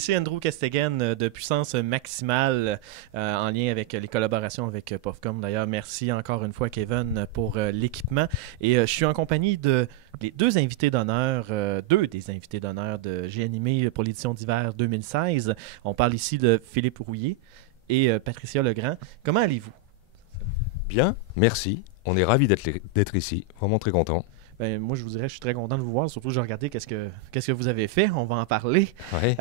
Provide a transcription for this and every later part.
Ici Andrew Kestegen de Puissance Maximale en lien avec les collaborations avec Puffcom. D'ailleurs, merci encore une fois Kevin pour l'équipement. Et je suis en compagnie de les deux des invités d'honneur de J'ai animé pour l'édition d'hiver 2016. On parle ici de Philippe Rouillé et Patricia Legrand. Comment allez-vous? Bien, merci. On est ravis d'être ici. Vraiment très content. Ben, moi, je vous dirais, je suis très content de vous voir. Surtout, j'ai regardé qu'est-ce que vous avez fait. On va en parler. Ouais.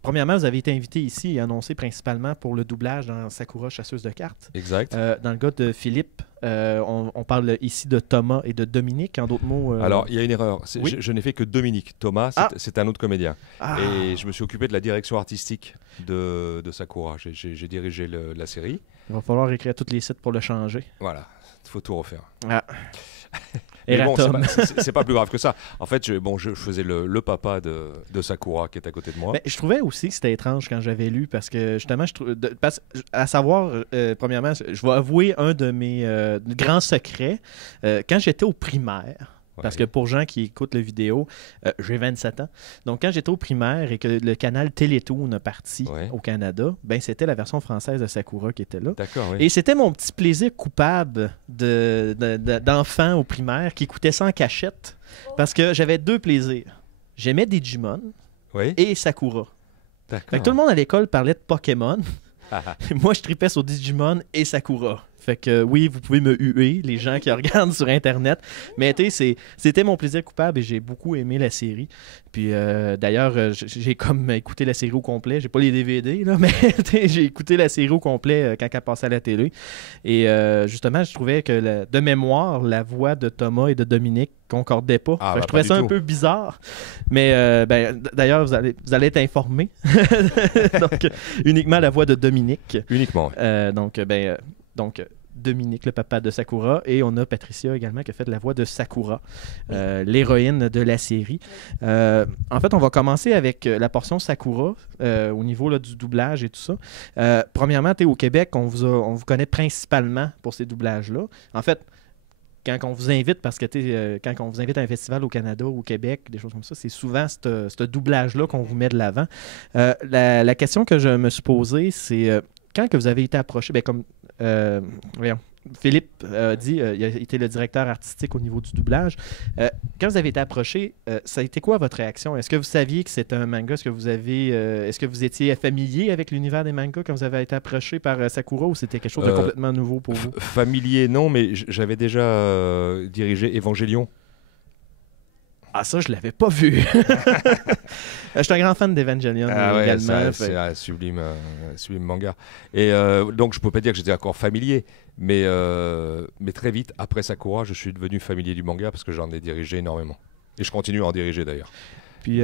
Premièrement, vous avez été invité ici et annoncé principalement pour le doublage dans Sakura Chasseuse de cartes. Exact. Dans le cas de Philippe, on parle ici de Thomas et de Dominique. En d'autres mots... Alors, il y a une erreur. Oui. Je n'ai fait que Dominique. Thomas, c'est un autre comédien. Et je me suis occupé de la direction artistique de Sakura. J'ai dirigé la série. Il va falloir écrire tous les sites pour le changer. Voilà, il faut tout refaire. Mais bon, c'est pas plus grave que ça. En fait, je faisais le papa de Sakura qui est à côté de moi. Ben, je trouvais aussi que c'était étrange quand j'avais lu parce que justement, à savoir, premièrement, je vais avouer un de mes grands secrets. Quand j'étais au primaire, parce que pour gens qui écoutent la vidéo, j'ai 27 ans. Donc, quand j'étais au primaire et que le canal Télétoon a parti au Canada, ben c'était la version française de Sakura qui était là. D'accord, oui. Et c'était mon petit plaisir coupable d'enfant au primaire qui écoutait ça en cachette. Parce que j'avais deux plaisirs. J'aimais Digimon et Sakura. Fait que tout le monde à l'école parlait de Pokémon. Moi, je tripais sur Digimon et Sakura. Fait que oui, vous pouvez me huer, les gens qui regardent sur Internet. Mais c'était mon plaisir coupable et j'ai beaucoup aimé la série. Puis d'ailleurs, j'ai comme écouté la série au complet. J'ai pas les DVD, là, mais j'ai écouté la série au complet quand elle passait à la télé. Et justement, je trouvais que de mémoire, la voix de Thomas et de Dominique concordait pas. Je trouvais ça un peu bizarre. Mais d'ailleurs, vous allez être informés. Donc, uniquement la voix de Dominique. Uniquement. Donc, Dominique, le papa de Sakura, et on a Patricia également qui a fait la voix de Sakura, l'héroïne de la série. En fait, on va commencer avec la portion Sakura au niveau là, du doublage et tout ça. Premièrement, au Québec, on vous connaît principalement pour ces doublages-là. En fait, quand on vous invite, parce que quand on vous invite à un festival au Canada ou au Québec, des choses comme ça, c'est souvent ce doublage-là qu'on vous met de l'avant. La question que je me suis posée, c'est quand que vous avez été approché, Philippe dit il a été le directeur artistique au niveau du doublage. Quand vous avez été approché, ça a été quoi votre réaction? Est-ce que vous saviez que c'était un manga? Est-ce que vous étiez familier avec l'univers des mangas quand vous avez été approché par Sakura ou c'était quelque chose de complètement nouveau pour vous? Familier, non, mais j'avais déjà dirigé Evangelion. Ah, ça, je l'avais pas vu. Je suis un grand fan d'Evangelion également. C'est un sublime manga. Et donc, je peux pas dire que j'étais encore familier, mais très vite, après Sakura, je suis devenu familier du manga parce que j'en ai dirigé énormément. Et je continue à en diriger d'ailleurs. Puis,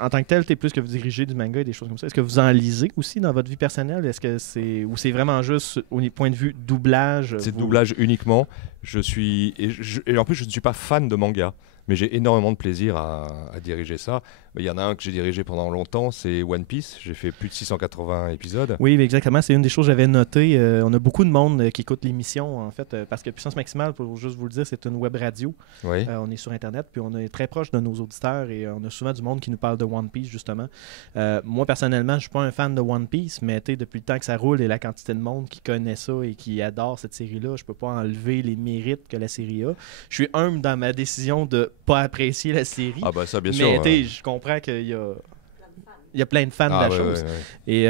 en tant que tel, plus que vous dirigez du manga et des choses comme ça, est-ce que vous en lisez aussi dans votre vie personnelle? Est-ce que c'est vraiment juste au point de vue doublage? C'est doublage uniquement. Et en plus, je ne suis pas fan de manga. Mais j'ai énormément de plaisir à diriger ça. Il y en a un que j'ai dirigé pendant longtemps, c'est One Piece. J'ai fait plus de 680 épisodes. Oui, exactement. C'est une des choses que j'avais notées. On a beaucoup de monde qui écoute l'émission, en fait, parce que Puissance Maximale, pour juste vous le dire, c'est une web radio. Oui. On est sur Internet, puis on est très proche de nos auditeurs et on a souvent du monde qui nous parle de One Piece, justement. Moi, personnellement, je ne suis pas un fan de One Piece, mais depuis le temps que ça roule et la quantité de monde qui connaît ça et qui adore cette série-là, je ne peux pas enlever les mérites que la série a. Je suis humble dans ma décision de pas apprécier la série. Ah bah ça, bien sûr. Mais je comprends qu'il y a plein de fans de la chose. Et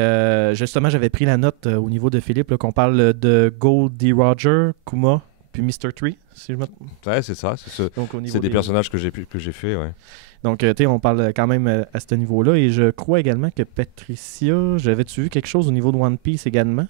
justement, j'avais pris la note au niveau de Philippe là, qu'on parle de Goldie Roger, Kuma, puis Mr. Tree. Si je me... Ouais, c'est ça. C'est des personnages que j'ai fait, ouais. Donc, on parle quand même à ce niveau-là. Et je crois également que Patricia, j'avais-tu vu quelque chose au niveau de One Piece également?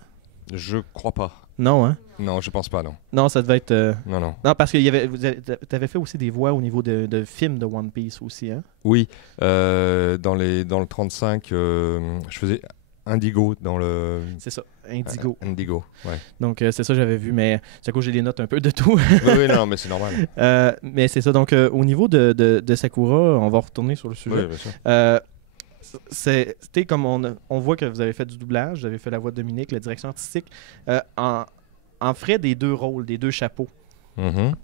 Je crois pas. Non, hein? Non, je pense pas, non. Non, ça devait être... Non. Non, parce que tu avais fait aussi des voix au niveau de films de One Piece aussi, hein? Oui. Dans le 35, je faisais Indigo dans le... C'est ça, Indigo. Indigo, ouais. Donc, c'est ça, j'avais vu, mais c'est à cause j'ai des notes un peu de tout. oui, non, mais c'est normal. Mais c'est ça, donc au niveau de Sakura, on va retourner sur le sujet. Oui, bien sûr. C'était comme on voit que vous avez fait du doublage, vous avez fait la voix de Dominique, la direction artistique, en frais des deux rôles, des deux chapeaux. Mm-hmm.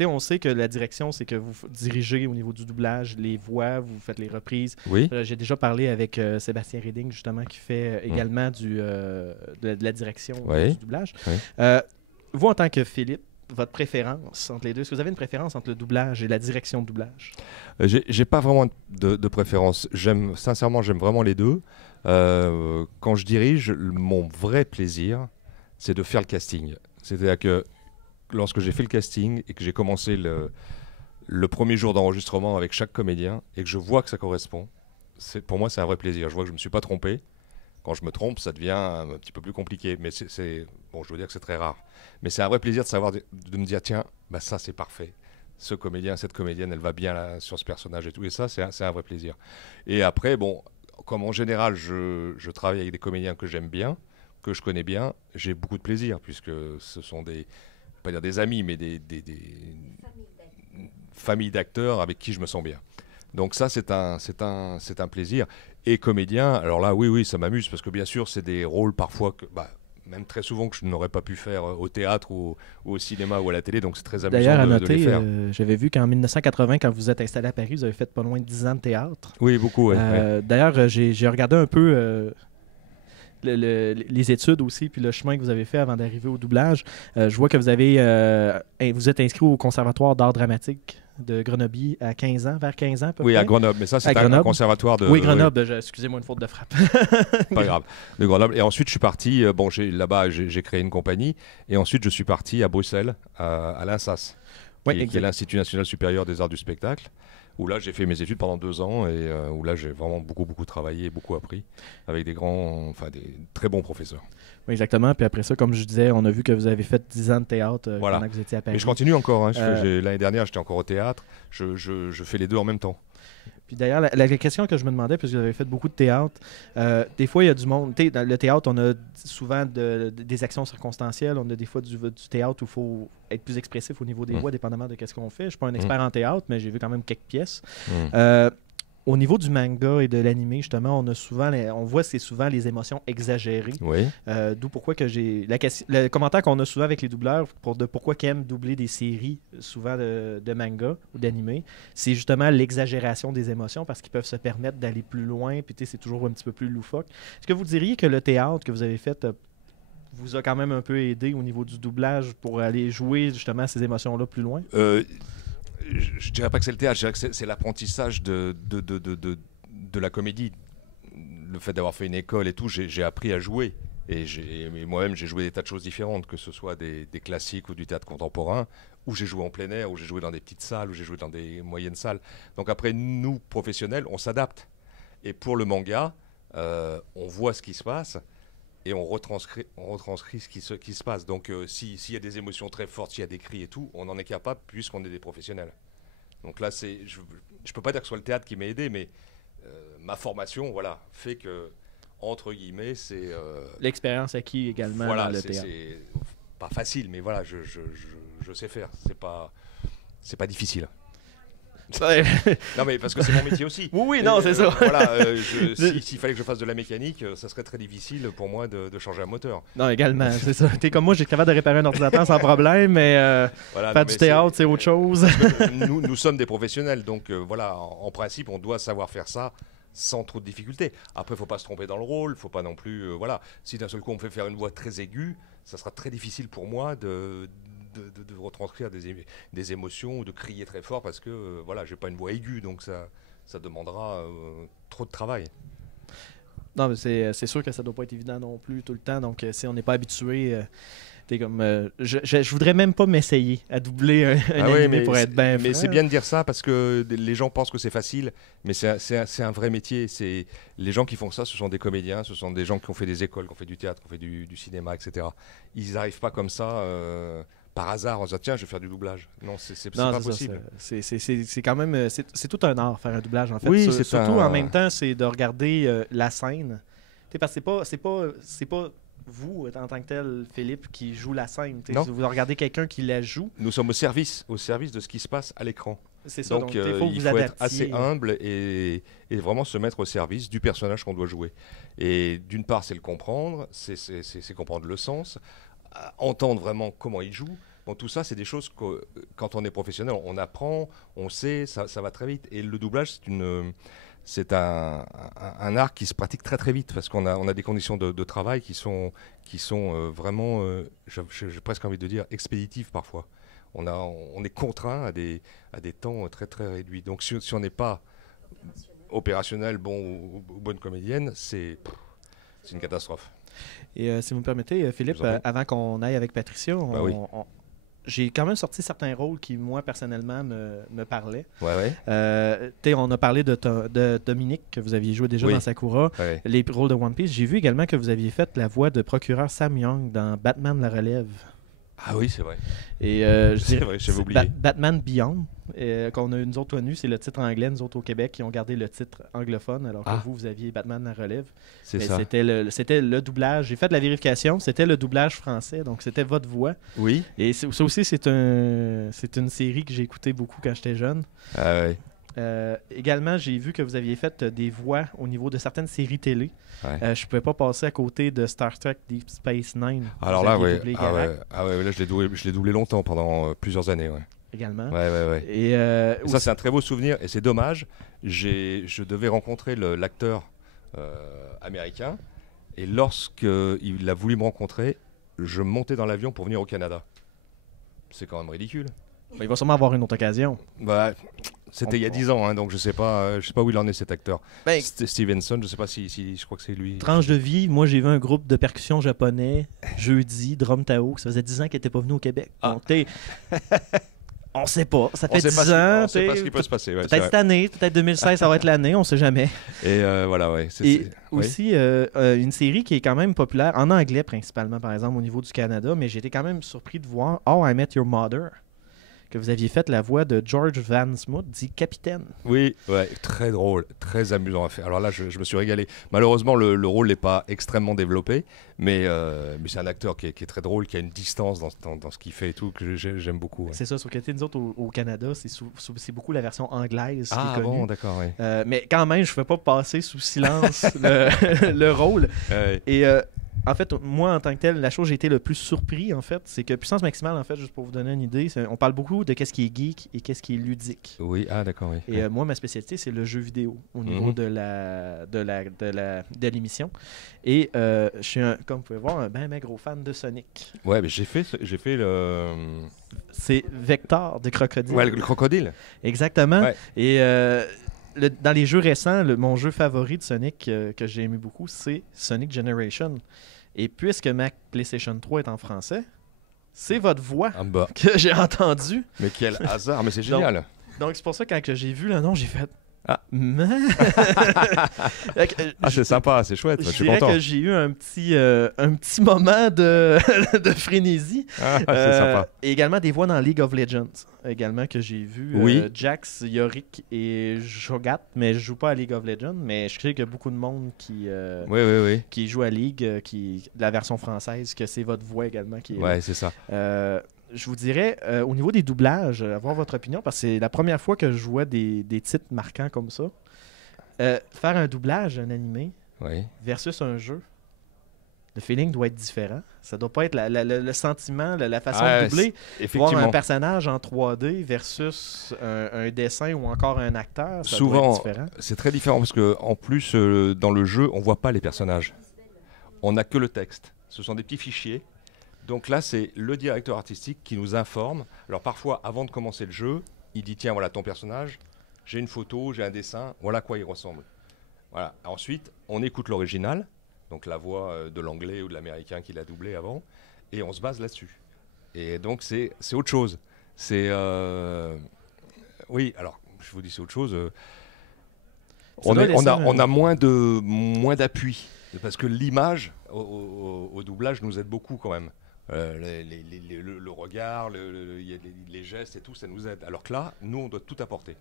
on sait que la direction, c'est que vous dirigez au niveau du doublage, les voix, vous faites les reprises. Oui. J'ai déjà parlé avec Sébastien Reding, justement, qui fait également de la direction du doublage. Oui. Vous, en tant que Philippe, votre préférence entre les deux, est-ce que vous avez une préférence entre le doublage et la direction de doublage? J'ai pas vraiment de préférence. Sincèrement, j'aime vraiment les deux. Quand je dirige, mon vrai plaisir, c'est de faire le casting. C'est-à-dire que lorsque j'ai fait le casting et que j'ai commencé le premier jour d'enregistrement avec chaque comédien et que je vois que ça correspond, pour moi, c'est un vrai plaisir. Je vois que je ne me suis pas trompé. Quand je me trompe, ça devient un petit peu plus compliqué. Mais bon, je veux dire que c'est très rare. Mais c'est un vrai plaisir de me dire, tiens, bah ça, c'est parfait. Ce comédien, cette comédienne, elle va bien là, sur ce personnage et tout. Et ça, c'est un vrai plaisir. Et après, bon, comme en général, je travaille avec des comédiens que j'aime bien, que je connais bien, j'ai beaucoup de plaisir, puisque ce sont pas dire des amis, mais des familles d'acteurs avec qui je me sens bien. Donc ça, c'est un plaisir. Et comédien, alors là, oui, ça m'amuse, parce que bien sûr, c'est des rôles parfois que... même très souvent que je n'aurais pas pu faire au théâtre ou au cinéma ou à la télé, donc c'est très amusant D'ailleurs, à noter, de les faire. J'avais vu qu'en 1980, quand vous êtes installé à Paris, vous avez fait pas loin de 10 ans de théâtre. Oui, beaucoup, oui. D'ailleurs, j'ai regardé un peu les études aussi, puis le chemin que vous avez fait avant d'arriver au doublage. Je vois que vous êtes inscrit au Conservatoire d'art dramatique de Grenoble à 15 ans, vers 15 ans à peu près. Oui, à Grenoble, mais ça c'est un conservatoire de... Oui, Grenoble, excusez-moi, une faute de frappe. Pas grave, de Grenoble. Et ensuite je suis parti, là-bas j'ai créé une compagnie, et ensuite je suis parti à Bruxelles, à l'INSAS, qui est l'Institut National Supérieur des Arts du Spectacle, où là j'ai fait mes études pendant 2 ans, et où là j'ai vraiment beaucoup travaillé et beaucoup appris, avec des très bons professeurs. Oui, exactement. Puis après ça, comme je disais, on a vu que vous avez fait 10 ans de théâtre pendant que vous étiez à Paris. Mais je continue encore. L'année dernière, j'étais encore au théâtre. Je fais les deux en même temps. Puis d'ailleurs, la question que je me demandais, puisque vous avez fait beaucoup de théâtre, des fois, il y a du monde. Dans le théâtre, on a souvent des actions circonstancielles. On a des fois du théâtre où il faut être plus expressif au niveau des voix, dépendamment de ce qu'on fait. Je ne suis pas un expert en théâtre, mais j'ai vu quand même quelques pièces. Au niveau du manga et de l'anime, justement, on voit c'est souvent les émotions exagérées. Oui. D'où pourquoi que j'ai le commentaire qu'on a souvent avec les doubleurs pourquoi ils aiment doubler des séries souvent de manga ou d'anime, c'est justement l'exagération des émotions parce qu'ils peuvent se permettre d'aller plus loin, puis c'est toujours un petit peu plus loufoque. Est-ce que vous diriez que le théâtre que vous avez fait vous a quand même un peu aidé au niveau du doublage pour aller jouer justement ces émotions-là plus loin? Je dirais pas que c'est le théâtre, je dirais que c'est l'apprentissage de la comédie. Le fait d'avoir fait une école et tout, j'ai appris à jouer. Et moi-même, j'ai joué des tas de choses différentes, que ce soit des classiques ou du théâtre contemporain, où j'ai joué en plein air, où j'ai joué dans des petites salles, où j'ai joué dans des moyennes salles. Donc après, nous, professionnels, on s'adapte. Et pour le manga, on voit ce qui se passe. Et on retranscrit ce qui se passe. Donc s'il y a des émotions très fortes, s'il y a des cris et tout, on en est capable puisqu'on est des professionnels. Donc là, je ne peux pas dire que ce soit le théâtre qui m'a aidé, mais ma formation fait que, entre guillemets, c'est... L'expérience acquise également dans le théâtre. C'est pas facile, mais voilà, je sais faire. C'est pas difficile. Non mais parce que c'est mon métier aussi. Oui, non, c'est ça. S'il fallait que je fasse de la mécanique, ça serait très difficile pour moi de changer un moteur. Non, également, c'est ça. T'es comme moi, j'ai capable de réparer un ordinateur sans problème, mais faire du théâtre, c'est autre chose. Nous sommes des professionnels, donc en principe, on doit savoir faire ça sans trop de difficultés. Après, il ne faut pas se tromper dans le rôle, il ne faut pas non plus... Si d'un seul coup, on me fait faire une voix très aiguë, ça sera très difficile pour moi de retranscrire des émotions ou de crier très fort parce que j'ai pas une voix aiguë, donc ça demandera trop de travail. Non, mais c'est sûr que ça doit pas être évident non plus tout le temps, donc si on n'est pas habitué, t'es comme je voudrais même pas m'essayer à doubler un animé pour être bien. Mais c'est bien de dire ça parce que les gens pensent que c'est facile, mais c'est un vrai métier. Les gens qui font ça, ce sont des comédiens, ce sont des gens qui ont fait des écoles, qui ont fait du théâtre, qui ont fait du cinéma, etc. Ils n'arrivent pas comme ça par hasard en disant tiens, je vais faire du doublage. Non, c'est pas possible. C'est quand même c'est tout un art faire un doublage en fait. Oui, surtout en même temps, c'est de regarder la scène. Parce que c'est pas vous, en tant que tel, Philippe, qui joue la scène. Vous regardez quelqu'un qui la joue. Nous sommes au service de ce qui se passe à l'écran. C'est ça, donc il faut être assez humble et vraiment se mettre au service du personnage qu'on doit jouer. Et d'une part, c'est le comprendre, c'est comprendre le sens, entendre vraiment comment il joue, Bon, tout ça, c'est des choses que, quand on est professionnel, on apprend, on sait, ça va très vite. Et le doublage, c'est un art qui se pratique très très vite parce qu'on a des conditions de travail qui sont vraiment, j'ai presque envie de dire, expéditives parfois. On est contraint à des temps très très réduits. Donc si on n'est pas opérationnel, bon ou bonne comédienne, c'est une catastrophe. Et si vous me permettez, Philippe, avant qu'on aille avec Patricia, j'ai quand même sorti certains rôles qui, moi, personnellement, me parlaient. On a parlé de Dominique, que vous aviez joué déjà dans Sakura, les rôles de One Piece. J'ai vu également que vous aviez fait la voix de procureur Sam Young dans Batman La Relève. Ah oui, c'est vrai. Et c'est vrai, j'avais oublié. Batman Beyond, qu'on a nous autres connus, c'est le titre anglais, nous autres au Québec, qui ont gardé le titre anglophone, alors que vous aviez Batman La Relève. C'est ça. C'était le doublage. J'ai fait de la vérification, c'était le doublage français, donc c'était votre voix. Oui. Et ça aussi, c'est une série que j'ai écoutée beaucoup quand j'étais jeune. Ah oui. Également, j'ai vu que vous aviez fait des voix au niveau de certaines séries télé. Je ne pouvais pas passer à côté de Star Trek Deep Space Nine. Alors là, oui. Là, je l'ai doublé longtemps, pendant plusieurs années. Également. Et ça, c'est un très beau souvenir. Et c'est dommage. Je devais rencontrer l'acteur américain. Et lorsqu'il a voulu me rencontrer, je montais dans l'avion pour venir au Canada. C'est quand même ridicule. Il va sûrement avoir une autre occasion. C'était il y a 10 ans, donc je sais pas où il en est cet acteur. Stevenson, je sais pas si je crois que c'est lui. Tranche de vie, moi j'ai vu un groupe de percussion japonais, jeudi, Drum Tao, ça faisait 10 ans qu'il n'était pas venu au Québec. Donc on sait pas, ça fait 10 ans. On sait pas ce qui peut se passer. Peut-être cette année, peut-être 2016, ça va être l'année, on sait jamais. Et voilà, aussi, une série qui est quand même populaire, en anglais principalement, par exemple, au niveau du Canada, mais j'ai été quand même surpris de voir How I Met Your Mother, que vous aviez fait la voix de George Van Smoot, dit Capitaine. Oui, très drôle, très amusant à faire. Alors là, je me suis régalé. Malheureusement, le rôle n'est pas extrêmement développé, mais c'est un acteur qui est très drôle, qui a une distance dans ce qu'il fait et tout, que j'aime beaucoup. C'est ça, sauf que nous autres, au Canada, c'est beaucoup la version anglaise qui est connue. Bon, d'accord, oui. Mais quand même, je ne fais pas passer sous silence le rôle. Et en fait, moi, en tant que tel, la chose où j'ai été le plus surpris, en fait, c'est que Puissance Maximale, en fait, juste pour vous donner une idée, on parle beaucoup de qu'est-ce qui est geek et qu'est-ce qui est ludique. Oui, d'accord, oui. Et moi, ma spécialité, c'est le jeu vidéo au niveau de l'émission. Et je suis, comme vous pouvez voir, un ben gros fan de Sonic. Ouais, mais j'ai fait le... C'est Vector de Crocodile. Ouais, le crocodile. Exactement. Ouais. Et dans les jeux récents, mon jeu favori de Sonic que j'ai aimé beaucoup, c'est Sonic Generation. Et puisque ma PlayStation 3 est en français, c'est votre voix que j'ai entendue. Mais quel hasard, mais c'est génial. Donc c'est pour ça que quand j'ai vu le nom, j'ai fait... c'est sympa, c'est chouette. Je suis content. Je dirais que j'ai eu un petit moment de frénésie. C'est sympa. Et également des voix dans League of Legends, également que j'ai vu. Jax, Yorick et Shogat, mais je joue pas à League of Legends, mais je sais qu'il y a beaucoup de monde qui joue à League, la version française, que c'est votre voix également qui est c'est ça. Je vous dirais, au niveau des doublages, avoir votre opinion, parce que c'est la première fois que je vois des titres marquants comme ça. Faire un doublage d'un animé versus un jeu, le feeling doit être différent. Ça doit pas être le sentiment, la façon de doubler. Voir un personnage en 3D versus un dessin ou encore un acteur, ça doit être différent. C'est très différent parce qu'en plus, dans le jeu, on voit pas les personnages. On n'a que le texte. Ce sont des petits fichiers. Donc là, c'est le directeur artistique qui nous informe. Alors parfois, avant de commencer le jeu, il dit « Tiens, voilà ton personnage, j'ai une photo, j'ai un dessin, voilà à quoi il ressemble. » Voilà. Ensuite, on écoute l'original, donc la voix de l'anglais ou de l'américain qui l'a doublé avant, et on se base là-dessus. Et donc, c'est autre chose. Oui, alors, je vous dis c'est autre chose. On a moins d'appui, parce que l'image au doublage nous aide beaucoup quand même. Le regard, les gestes et tout, ça nous aide. Alors que là, nous, on doit tout apporter.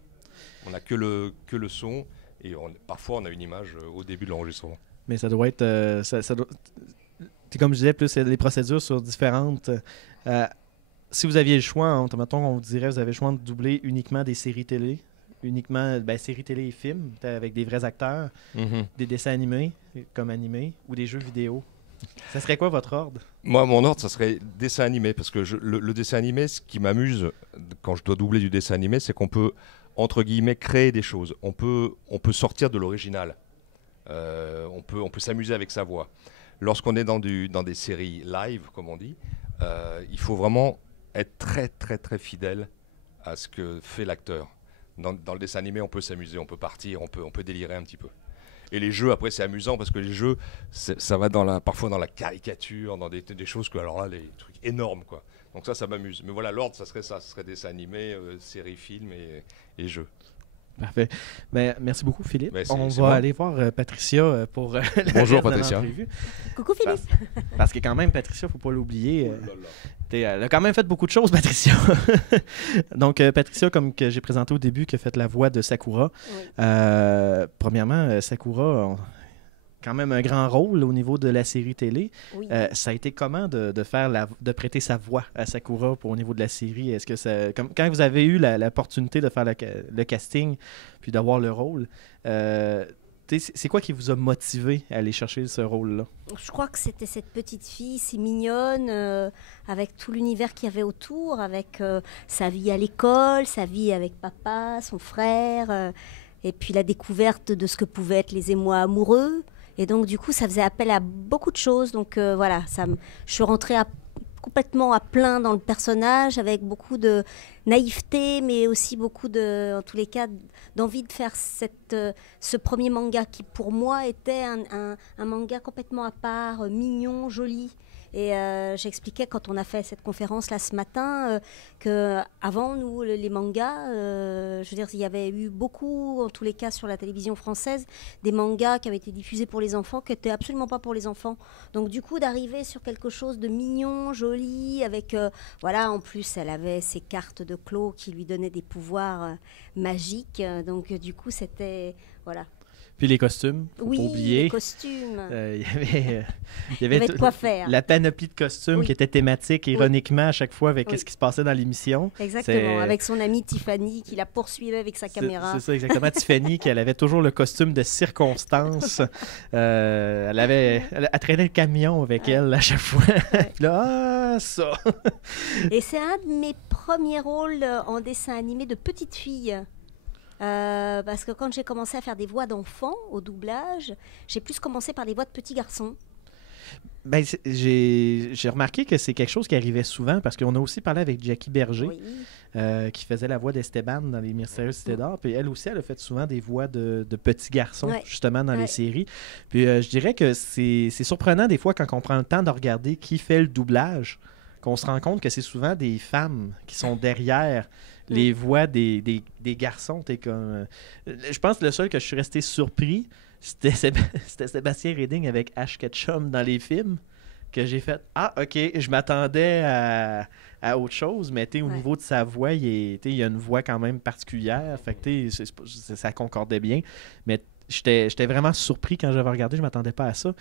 On n'a que le son et parfois on a une image au début de l'enregistrement. Mais ça doit être... comme je disais, plus les procédures sont différentes. Si vous aviez le choix, mettons, on vous dirait vous avez le choix de doubler uniquement des séries télé, uniquement séries télé et films, avec des vrais acteurs, des dessins animés comme animés ou des jeux vidéo. Ça serait quoi votre ordre? Moi, mon ordre, ça serait dessin animé, parce que le dessin animé, ce qui m'amuse quand je dois doubler du dessin animé, c'est qu'on peut, entre guillemets, créer des choses. On peut sortir de l'original. On peut s'amuser avec sa voix. Lorsqu'on est dans des séries live, comme on dit, il faut vraiment être très, très, très fidèle à ce que fait l'acteur. Dans le dessin animé, on peut s'amuser, on peut partir, on peut délirer un petit peu. Et les jeux, après, c'est amusant parce que les jeux, ça va parfois dans la caricature, dans des choses que, alors là, les trucs énormes, quoi. Donc ça m'amuse. Mais voilà, l'ordre, ça serait dessin animé, série, film et jeux. Parfait. Ben, merci beaucoup, Philippe. Ben, on va aller voir Patricia pour Bonjour, Patricia. Coucou, Philippe. Parce que quand même, Patricia, il ne faut pas l'oublier. Elle a quand même fait beaucoup de choses, Patricia. Donc, Patricia, comme que j'ai présenté au début, qui a fait la voix de Sakura. Oui. Premièrement, Sakura... quand même un grand rôle au niveau de la série télé. Oui. Ça a été comment de prêter sa voix à Sakura au niveau de la série? Est-ce que quand vous avez eu l'opportunité de faire le casting puis d'avoir le rôle, c'est quoi qui vous a motivé à aller chercher ce rôle-là? Je crois que c'était cette petite fille, si mignonne, avec tout l'univers qu'il y avait autour, avec sa vie à l'école, sa vie avec papa, son frère, et puis la découverte de ce que pouvaient être les émois amoureux. Et donc, du coup, ça faisait appel à beaucoup de choses. Donc, voilà, je suis rentrée complètement à plein dans le personnage, avec beaucoup de naïveté, mais aussi beaucoup en tous les cas, d'envie de faire ce premier manga qui, pour moi, était un manga complètement à part, mignon, joli. Et j'expliquais quand on a fait cette conférence là ce matin qu'avant nous, les mangas, je veux dire, il y avait eu beaucoup, en tous les cas sur la télévision française, des mangas qui avaient été diffusés pour les enfants qui n'étaient absolument pas pour les enfants. Donc du coup, d'arriver sur quelque chose de mignon, joli, avec, voilà, en plus, elle avait ses cartes de Clos qui lui donnaient des pouvoirs magiques. Donc du coup, c'était... Voilà. Puis les costumes, faut pas oublier. Les costumes. Il y avait de quoi faire. La panoplie de costumes qui était thématique ironiquement à chaque fois avec ce qui se passait dans l'émission. Exactement, avec son amie Tiffany qui la poursuivait avec sa caméra. C'est ça, exactement. Tiffany, qui avait toujours le costume de circonstance. Elle traînait le camion avec elle à chaque fois. Là, ça. Et c'est un de mes premiers rôles en dessin animé de petite fille. Parce que quand j'ai commencé à faire des voix d'enfants au doublage, j'ai plus commencé par des voix de petits garçons. Ben, j'ai remarqué que c'est quelque chose qui arrivait souvent parce qu'on a aussi parlé avec Jackie Berger, qui faisait la voix d'Esteban dans Les Mystérieuses Cités d'Or. Puis elle aussi, elle a fait souvent des voix de petits garçons, justement, dans les séries. Puis je dirais que c'est surprenant des fois quand on prend le temps de regarder qui fait le doublage, qu'on se rend compte que c'est souvent des femmes qui sont derrière les voix des garçons. Je pense que le seul que je suis resté surpris, c'était Sébastien Redding avec Ash Ketchum dans les films, que j'ai fait « Ah, OK, je m'attendais à autre chose, mais au niveau de sa voix, il y a une voix quand même particulière. Fait que ça concordait bien. Mais j'étais vraiment surpris quand j'avais regardé, je ne m'attendais pas à ça.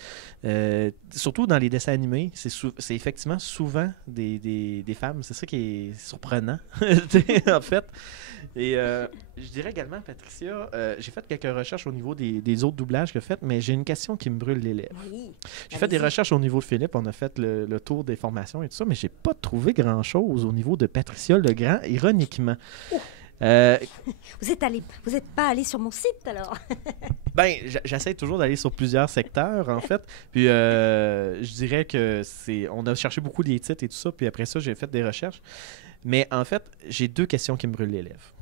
Surtout dans les dessins animés, c'est effectivement souvent des femmes. C'est ça qui est surprenant, en fait. Et je dirais également, Patricia, j'ai fait quelques recherches au niveau des autres doublages que j'ai fait, mais j'ai une question qui me brûle les lèvres. Oui. J'ai fait des recherches au niveau de Philippe, on a fait le tour des formations et tout ça, mais j'ai pas trouvé grand-chose au niveau de Patricia Legrand, ironiquement. Oh. Vous n'êtes pas allé sur mon site alors? Ben, j'essaie toujours d'aller sur plusieurs secteurs en fait. Puis je dirais que on a cherché beaucoup des titres et tout ça. Puis après ça, j'ai fait des recherches. Mais en fait, j'ai deux questions qui me brûlent les lèvres.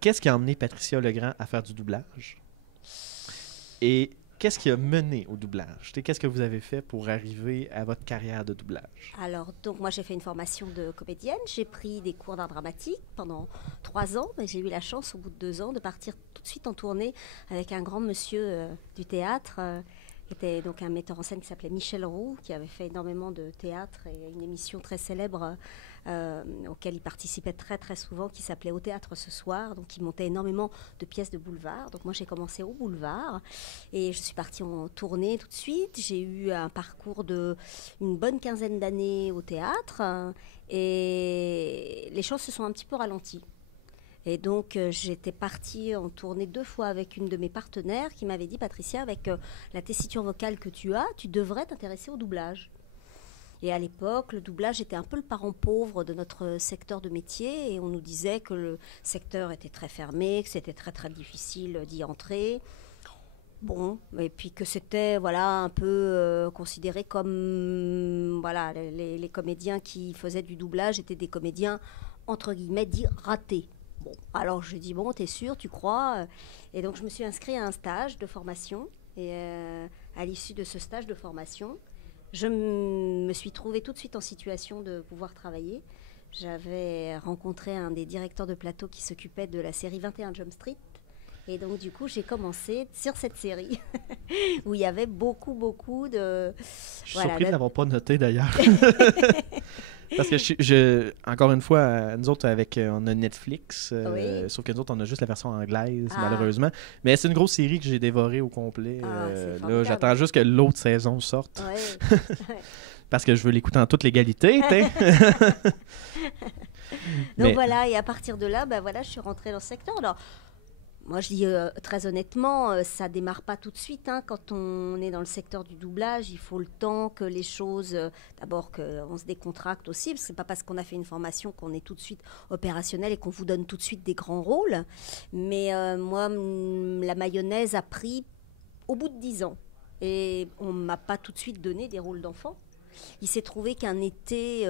Qu'est-ce qui a emmené Patricia Legrand à faire du doublage? Et qu'est-ce qui a mené au doublage? Qu'est-ce que vous avez fait pour arriver à votre carrière de doublage? Alors, donc, moi, j'ai fait une formation de comédienne. J'ai pris des cours d'art dramatique pendant 3 ans. Mais j'ai eu la chance, au bout de 2 ans, de partir tout de suite en tournée avec un grand monsieur du théâtre, qui était donc un metteur en scène qui s'appelait Michel Roux, qui avait fait énormément de théâtre et une émission très célèbre auquel il participait très très souvent, qui s'appelait Au théâtre ce soir. Donc il montait énormément de pièces de boulevard. Donc moi j'ai commencé au boulevard et je suis partie en tournée tout de suite. J'ai eu un parcours de une bonne quinzaine d'années au théâtre et les choses se sont un petit peu ralenties. Et donc, j'étais partie en tournée 2 fois avec une de mes partenaires qui m'avait dit, Patricia, avec la tessiture vocale que tu as, tu devrais t'intéresser au doublage. Et à l'époque, le doublage était un peu le parent pauvre de notre secteur de métier. Et on nous disait que le secteur était très fermé, que c'était très, très difficile d'y entrer. Bon, et puis que c'était un peu considéré comme les comédiens qui faisaient du doublage étaient des comédiens entre guillemets dits ratés. Bon, alors je dis bon, t'es sûr, tu crois? Et donc je me suis inscrite à un stage de formation et à l'issue de ce stage de formation, je me suis trouvée tout de suite en situation de pouvoir travailler. J'avais rencontré un des directeurs de plateau qui s'occupait de la série 21 Jump Street. Et donc, du coup, j'ai commencé sur cette série où il y avait beaucoup de... Je suis surpris de ne l'avoir pas noté, d'ailleurs. Parce que, encore une fois, nous autres, on a Netflix, sauf que nous autres, on a juste la version anglaise, malheureusement. Mais c'est une grosse série que j'ai dévorée au complet. Là, j'attends juste que l'autre saison sorte. Ouais. Parce que je veux l'écouter en toute légalité. Donc voilà, et à partir de là, je suis rentrée dans ce secteur. Alors, moi, je dis très honnêtement, ça démarre pas tout de suite. Quand on est dans le secteur du doublage, il faut le temps que les choses... d'abord, qu'on se décontracte aussi, parce que c'est pas parce qu'on a fait une formation qu'on est tout de suite opérationnel et qu'on vous donne tout de suite des grands rôles. Mais moi, la mayonnaise a pris au bout de 10 ans. Et on m'a pas tout de suite donné des rôles d'enfant. Il s'est trouvé qu'un été...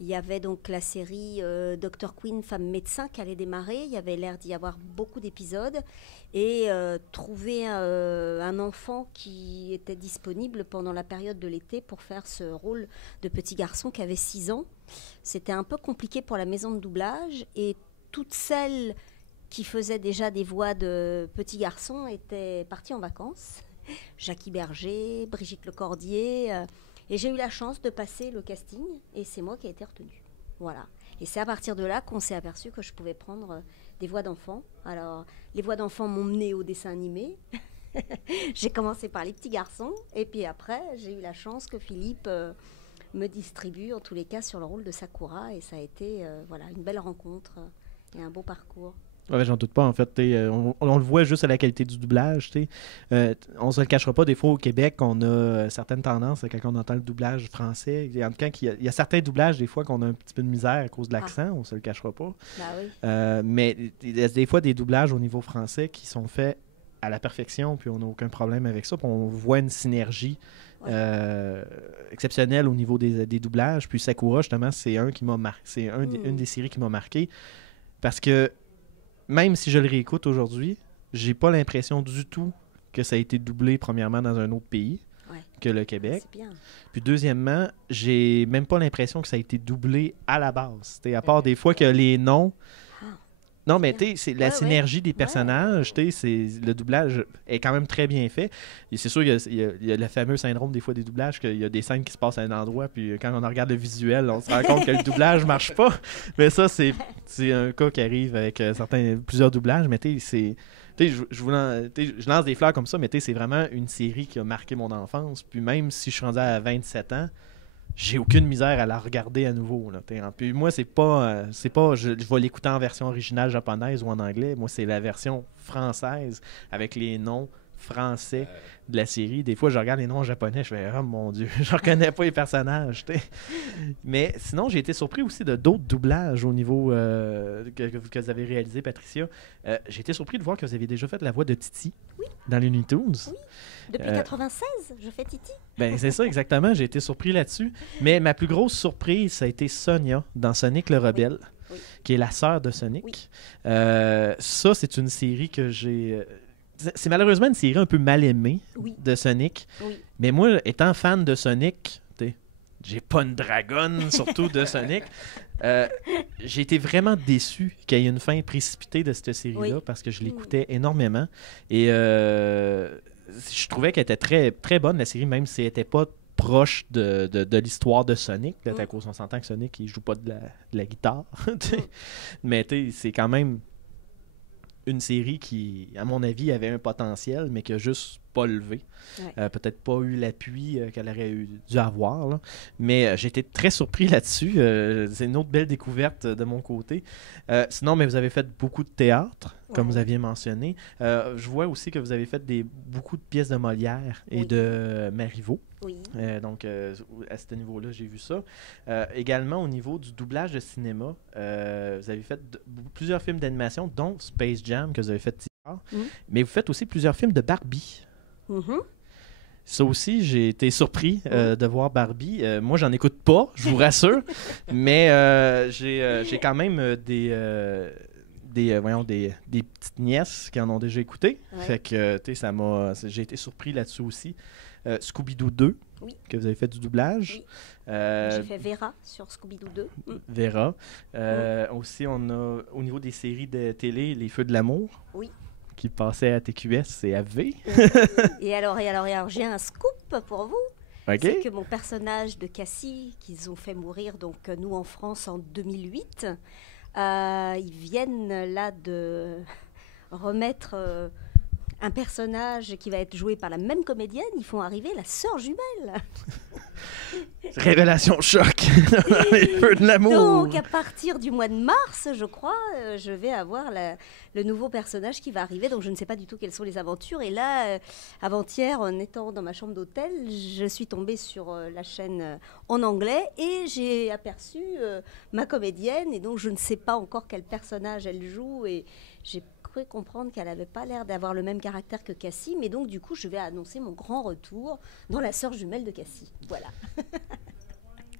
il y avait donc la série Dr. Queen, femme médecin, qui allait démarrer. Il y avait l'air d'y avoir beaucoup d'épisodes. Et trouver un enfant qui était disponible pendant la période de l'été pour faire ce rôle de petit garçon qui avait 6 ans, c'était un peu compliqué pour la maison de doublage. Et toutes celles qui faisaient déjà des voix de petits garçons étaient parties en vacances. Jackie Berger, Brigitte Lecordier... Et j'ai eu la chance de passer le casting et c'est moi qui ai été retenue. Voilà. Et c'est à partir de là qu'on s'est aperçu que je pouvais prendre des voix d'enfants. Alors, les voix d'enfants m'ont menée au dessin animé. J'ai commencé par les petits garçons et puis après, j'ai eu la chance que Philippe me distribue, en tous les cas, sur le rôle de Sakura. Et ça a été une belle rencontre et un beau parcours. Ouais, j'en doute pas, en fait. On le voit juste à la qualité du doublage. On se le cachera pas, des fois, au Québec, on a certaines tendances quand on entend le doublage français. Il y a certains doublages, des fois, qu'on a un petit peu de misère à cause de l'accent, on se le cachera pas. Bah oui. Mais il y a des fois des doublages au niveau français qui sont faits à la perfection, puis on n'a aucun problème avec ça. Puis on voit une synergie exceptionnelle au niveau des doublages. Puis Sakura, justement, c'est un qui m'a marqué. C'est une des séries qui m'a marqué. Parce que même si je le réécoute aujourd'hui, j'ai pas l'impression du tout que ça a été doublé premièrement dans un autre pays que le Québec. C'est bien. Puis deuxièmement, j'ai même pas l'impression que ça a été doublé à la base. À part des fois que les noms... Non, mais c'est la synergie des personnages, le doublage est quand même très bien fait. Et c'est sûr qu'il y a le fameux syndrome des fois des doublages, qu'il y a des scènes qui se passent à un endroit, puis quand on regarde le visuel, on se rend compte que le doublage marche pas. Mais ça, c'est un cas qui arrive avec plusieurs doublages, mais je lance des fleurs comme ça, mais c'est vraiment une série qui a marqué mon enfance. Puis même si je suis rendu à 27 ans, j'ai aucune misère à la regarder à nouveau. Puis moi, c'est pas je vais l'écouter en version originale japonaise ou en anglais. Moi, c'est la version française avec les noms français de la série. Des fois, je regarde les noms japonais, je fais « Oh mon Dieu, je reconnais pas les personnages. » Mais sinon, j'ai été surpris aussi de d'autres doublages au niveau que vous avez réalisé, Patricia. J'ai été surpris de voir que vous aviez déjà fait la voix de Titi dans les Looney Tunes. Oui. Depuis 96, je fais Titi. Ben c'est ça, exactement. J'ai été surpris là-dessus. Mais ma plus grosse surprise, ça a été Sonia dans Sonic le Rebelle, qui est la sœur de Sonic. Oui. Ça, c'est une série que j'ai... C'est malheureusement une série un peu mal aimée de Sonic. Oui. Mais moi, étant fan de Sonic, j'ai pas une dragonne, surtout de Sonic. J'ai été vraiment déçu qu'il y ait une fin précipitée de cette série-là parce que je l'écoutais énormément. Et je trouvais qu'elle était très, très bonne, la série, même si elle n'était pas proche de l'histoire de Sonic. Là, à cause, on s'entend que Sonic, il joue pas de la guitare. Mais c'est quand même une série qui, à mon avis, avait un potentiel, mais qui a juste pas levé. Ouais. Peut-être pas eu l'appui qu'elle aurait dû avoir. Là. Mais j'ai été très surpris là-dessus. C'est une autre belle découverte de mon côté. Sinon, mais vous avez fait beaucoup de théâtre, comme vous aviez mentionné. Je vois aussi que vous avez fait beaucoup de pièces de Molière et de Marivaux. Oui. Donc, à ce niveau-là, j'ai vu ça. Également, au niveau du doublage de cinéma, vous avez fait plusieurs films d'animation, dont Space Jam, que vous avez fait mais vous faites aussi plusieurs films de Barbie. Ça aussi, j'ai été surpris de voir Barbie. Moi, j'en écoute pas, je vous rassure, mais j'ai quand même des petites nièces qui en ont déjà écouté. Fait que, j'ai été surpris là-dessus aussi. Scooby-Doo 2, que vous avez fait du doublage. J'ai fait Vera sur Scooby-Doo 2. Vera. Aussi, on a, au niveau des séries de télé, Les Feux de l'amour. Qui passaient à TQS et à V. et alors, j'ai un scoop pour vous. C'est que mon personnage de Cassie, qu'ils ont fait mourir, donc nous en France en 2008, ils viennent là de remettre un personnage qui va être joué par la même comédienne. Ils font arriver la sœur jumelle. Révélation choc dans Les Feux de l'amour. Donc, à partir du mois de mars, je crois, je vais avoir le nouveau personnage qui va arriver. Donc, je ne sais pas du tout quelles sont les aventures. Et là, avant-hier, en étant dans ma chambre d'hôtel, je suis tombée sur la chaîne en anglais et j'ai aperçu ma comédienne. Et donc, je ne sais pas encore quel personnage elle joue. Et j'ai cru comprendre qu'elle n'avait pas l'air d'avoir le même caractère que Cassie. Mais donc, du coup, je vais annoncer mon grand retour dans la sœur jumelle de Cassie. Voilà.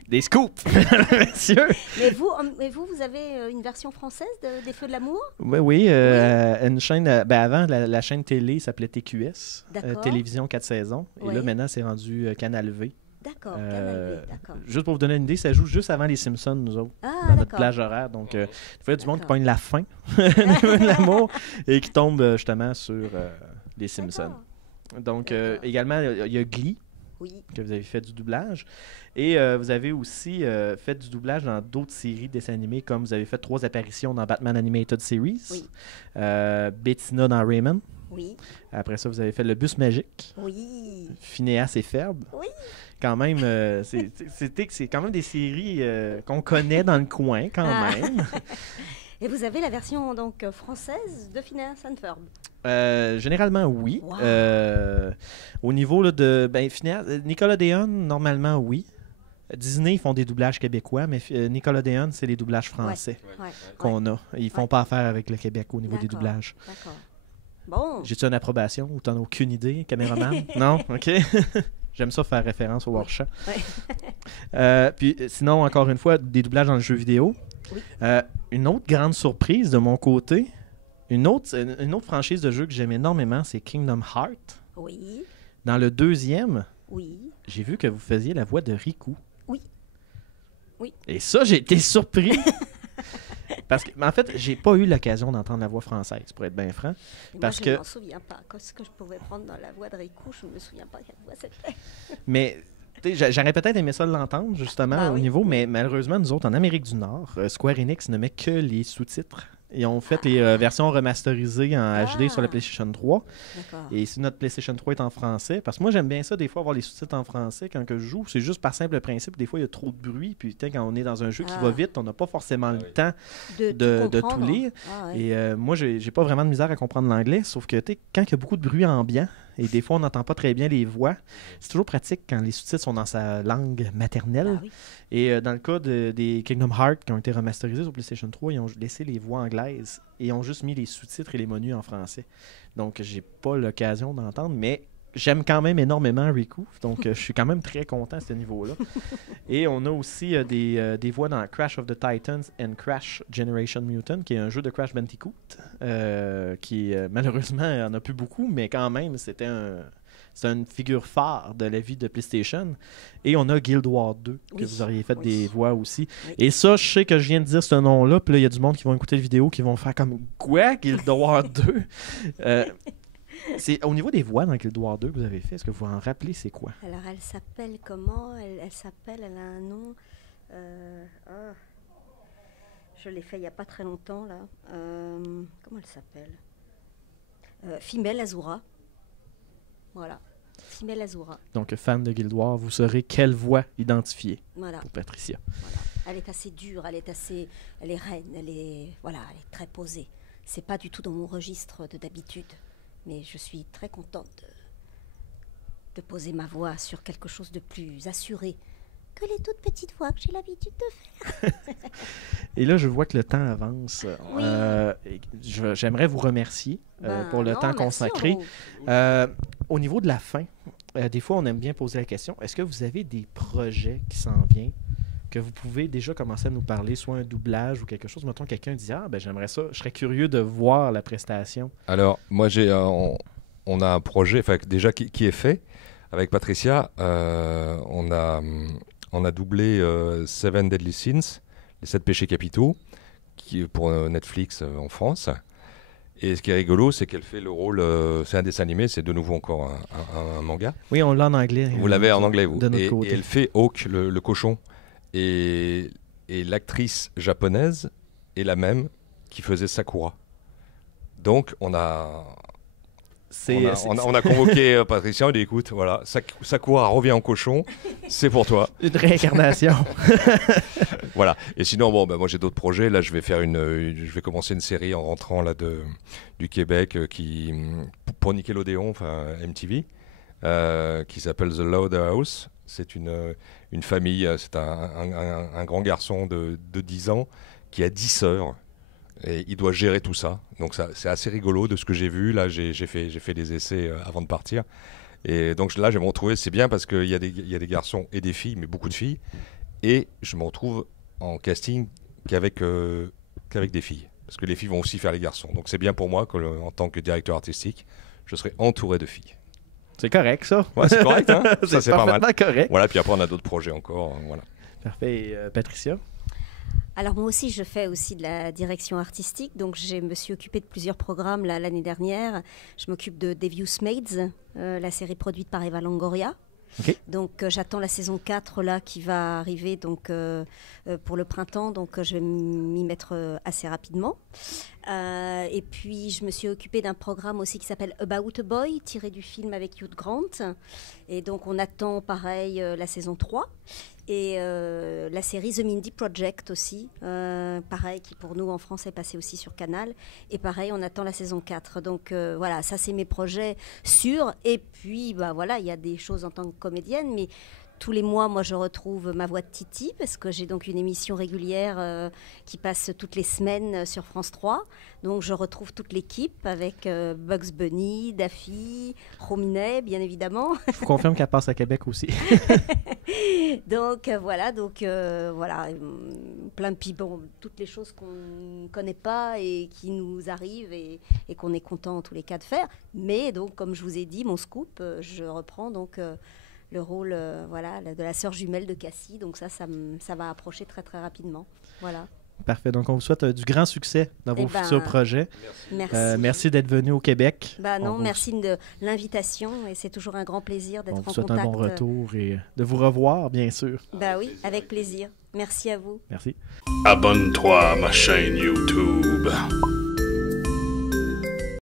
Des scoops, messieurs. Mais vous avez une version française des Feux de l'amour? Oui. Une chaîne. Avant, la chaîne télé s'appelait TQS, Télévision 4 saisons. Et là, maintenant, c'est rendu Canal V. D'accord, Canal V, d'accord. Juste pour vous donner une idée, ça joue juste avant les Simpsons, nous autres, dans notre plage horaire. Donc, il y a du monde qui pogne la fin de l'amour et qui tombe justement sur les Simpsons. Donc, également, il y a Glee. Que vous avez fait du doublage. Et vous avez aussi fait du doublage dans d'autres séries de dessins animés, comme vous avez fait 3 apparitions dans Batman Animated Series, Bettina dans Rayman. Après ça, vous avez fait Le Bus Magique, Phineas et Ferb. Quand même, c'est quand même des séries qu'on connaît dans le coin, quand même. Et vous avez la version donc française de Phineas and Ferb? Généralement, oui. Wow. Au niveau là, de Phineas, Nickelodeon, normalement, oui. Disney, ils font des doublages québécois, mais Nickelodeon, c'est les doublages français qu'on a. Ils font pas affaire avec le Québec au niveau des doublages. D'accord. Bon. J'ai-tu une approbation ou t'en as aucune idée, caméraman? Non? OK. J'aime ça faire référence au Workshop. Puis sinon, encore une fois, des doublages dans le jeu vidéo. Une autre grande surprise de mon côté, une autre franchise de jeu que j'aime énormément, c'est Kingdom Hearts. Dans le 2e, j'ai vu que vous faisiez la voix de Riku. Et ça, j'ai été surpris. Parce que, en fait, j'ai pas eu l'occasion d'entendre la voix française, pour être bien franc. Parce je ne m'en souviens pas. Qu'est-ce que je pouvais prendre dans la voix de Riku? Je ne me souviens pas quelle voix c'était. Mais j'aurais peut-être aimé ça l'entendre, justement, au niveau, mais malheureusement, nous autres, en Amérique du Nord, Square Enix ne met que les sous-titres. Ils ont fait les versions remasterisées en HD sur la PlayStation 3. Et si notre PlayStation 3 est en français, parce que moi, j'aime bien ça, des fois, avoir les sous-titres en français quand que je joue. C'est juste par simple principe. Des fois, il y a trop de bruit. Puis, quand on est dans un jeu qui va vite, on n'a pas forcément le temps de tout lire. Et moi, j'ai pas vraiment de misère à comprendre l'anglais. Sauf que, quand il y a beaucoup de bruit ambiant, et des fois, on n'entend pas très bien les voix, c'est toujours pratique quand les sous-titres sont dans sa langue maternelle. Et dans le cas des Kingdom Hearts qui ont été remasterisés sur PlayStation 3, ils ont laissé les voix anglaises et ont juste mis les sous-titres et les menus en français. Donc, j'ai pas l'occasion d'entendre, mais j'aime quand même énormément Riku. Donc, je suis quand même très content à ce niveau-là. Et on a aussi des voix dans Crash of the Titans and Crash Generation Mutant, qui est un jeu de Crash Bandicoot, qui malheureusement, il n'y en a plus beaucoup, mais quand même, c'est une figure phare de la vie de PlayStation. Et on a Guild Wars 2, que vous auriez fait des voix aussi. Et ça, je sais que je viens de dire ce nom-là, puis là, il y a du monde qui vont écouter la vidéo, qui vont faire comme « Quoi? Guild Wars 2? » C'est au niveau des voix dans Guild Wars 2 que vous avez fait, est-ce que vous vous en rappelez, c'est quoi? Alors, elle s'appelle comment? Elle a un nom. Je l'ai fait il n'y a pas très longtemps, là. Comment elle s'appelle? Female Azura. Voilà. Femelle Azura. Donc, fan de Guilde Wars, vous saurez quelle voix identifier voilà. pour Patricia. Voilà. Elle est assez dure, elle est reine, elle est très posée. C'est pas du tout dans mon registre d'habitude, mais je suis très contente de poser ma voix sur quelque chose de plus assuré que les toutes petites voix que j'ai l'habitude de faire. Et là, je vois que le temps avance. Oui. J'aimerais vous remercier pour le temps consacré. Au niveau de la fin, des fois, on aime bien poser la question, est-ce que vous avez des projets qui s'en viennent, que vous pouvez déjà commencer à nous parler, soit un doublage ou quelque chose? Mettons, quelqu'un dit, j'aimerais ça, je serais curieux de voir la prestation. Alors, moi, on a un projet déjà qui est fait. Avec Patricia, on a doublé Seven Deadly Sins, les 7 péchés capitaux, qui est pour Netflix en France. Et ce qui est rigolo, c'est qu'elle fait le rôle, c'est un dessin animé, c'est de nouveau encore un manga. Oui, on l'a en anglais. Vous l'avez en anglais, vous. De notre côté. Et elle fait Hawk, le cochon. Et l'actrice japonaise est la même qui faisait Sakura. Donc, on a convoqué Patricia, on dit écoute, voilà, Sakura revient en cochon, c'est pour toi. Une réincarnation. Voilà. Et sinon, moi j'ai d'autres projets. Là, je vais commencer une série en rentrant là du Québec pour Nickelodeon, enfin MTV, qui s'appelle The Lauderhouse. C'est une famille, c'est un grand garçon de 10 ans qui a 10 sœurs. Et il doit gérer tout ça. Donc c'est assez rigolo de ce que j'ai vu. Là, j'ai fait des essais avant de partir. Et donc là, je me retrouve, c'est bien parce qu'il y a des garçons et des filles, mais beaucoup de filles. Et je me retrouve en casting qu'avec des filles. Parce que les filles vont aussi faire les garçons. Donc c'est bien pour moi en tant que directeur artistique, je serai entouré de filles. C'est correct, ça. Ouais, c'est correct, hein. Ça, c'est pas mal. Correct. Voilà, puis après, on a d'autres projets encore. Voilà. Parfait. Et, Patricia? Alors moi aussi, je fais aussi de la direction artistique. Donc je me suis occupée de plusieurs programmes l'année dernière. Je m'occupe de Devious Maids, la série produite par Eva Longoria. Okay. Donc j'attends la saison 4 là, qui va arriver pour le printemps. Donc je vais m'y mettre assez rapidement. Et puis je me suis occupée d'un programme aussi qui s'appelle About a Boy, tiré du film avec Hugh Grant. Et donc on attend pareil la saison 3. Et la série The Mindy Project aussi, pareil, qui pour nous en France est passée aussi sur Canal. Et pareil, on attend la saison 4. Donc voilà, ça c'est mes projets sûrs. Et puis voilà, il y a des choses en tant que comédienne, mais tous les mois, moi je retrouve ma voix de Titi, parce que j'ai donc une émission régulière qui passe toutes les semaines sur France 3. Donc je retrouve toute l'équipe avec Bugs Bunny, Daffy, Rominet, bien évidemment. Je vous confirme qu'elle passe à Québec aussi. Donc voilà, plein de toutes les choses qu'on ne connaît pas et qui nous arrivent et qu'on est content en tous les cas de faire. Mais donc, comme je vous ai dit, mon scoop, je reprends donc le rôle de la sœur jumelle de Cassie. Donc ça va approcher très très rapidement. Voilà. Parfait. Donc, on vous souhaite du grand succès dans vos futurs projets. Merci. Merci d'être venu au Québec. Merci de l'invitation et c'est toujours un grand plaisir d'être en contact. On vous souhaite un bon retour et de vous revoir, bien sûr. Oui, avec plaisir. Merci à vous. Merci. Abonne-toi à ma chaîne YouTube.